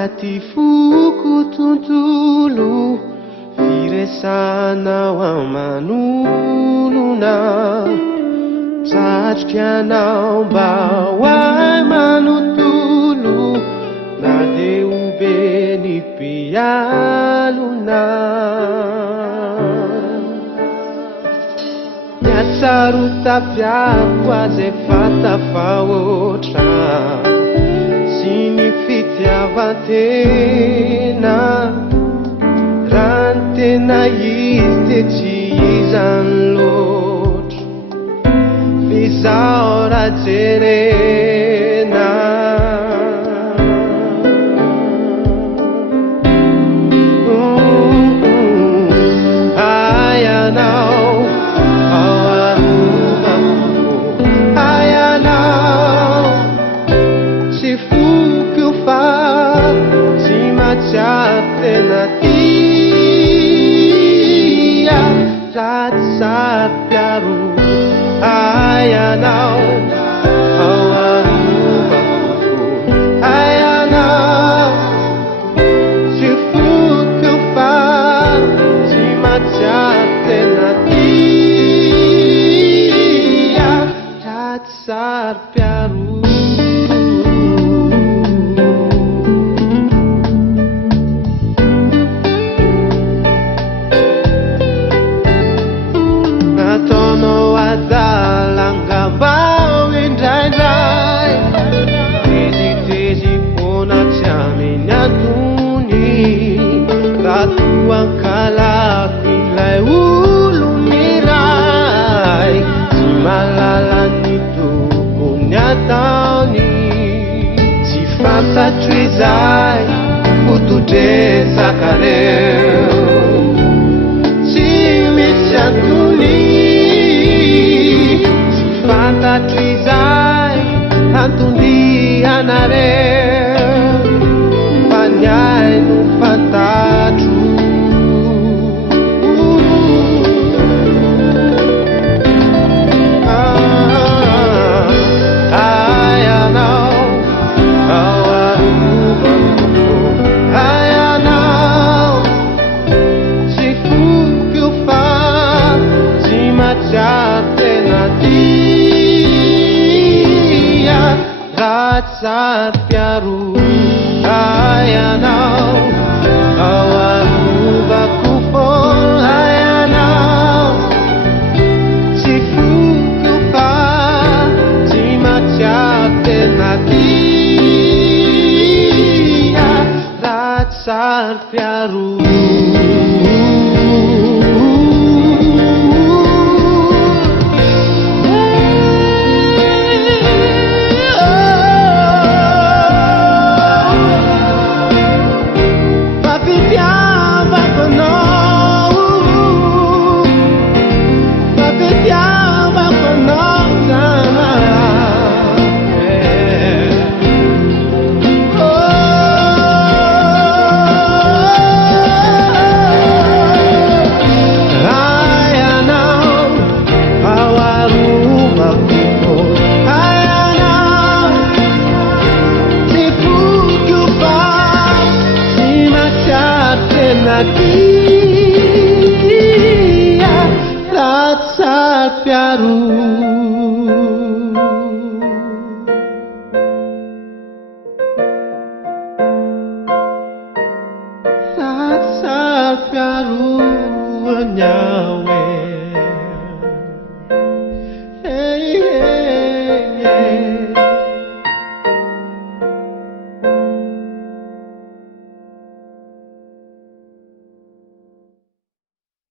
Agnaty foko tontolo firesanao amanolona, satrokanao mba hoay manontolo, na de ho be ny mpialona. Niatsarotapiako azy efa tafahoatra, sy ny fitiavan-tena, raha ny tena hita tsy izany loatra, f'izaho raha jerena. Sapiaro ayanao ao arobako, ayanao tsy foko fa tsy matsiaro tena tia, ratsy sapiaro. Nataonao adalangambao indraindray, tezitezipona tsy aminy antony, raha toankalako ilay olon'iray, tsy mahalala ny tokony ataony. Tsy fantatro izay fotodretsakareo, tsy misy antony. Fantatro izay antondianareo, fa ny ahy no fantatro. Ayanao ao arobako, ayanao tsy foko fa tsy matsiaro tena tia, ratsy sapiaro. Ayanao ao arobako foana, ayanao tsy foko fa tsy matsiaro tena tia, ratsy sapiaro. Tia, ratsy sapiaro.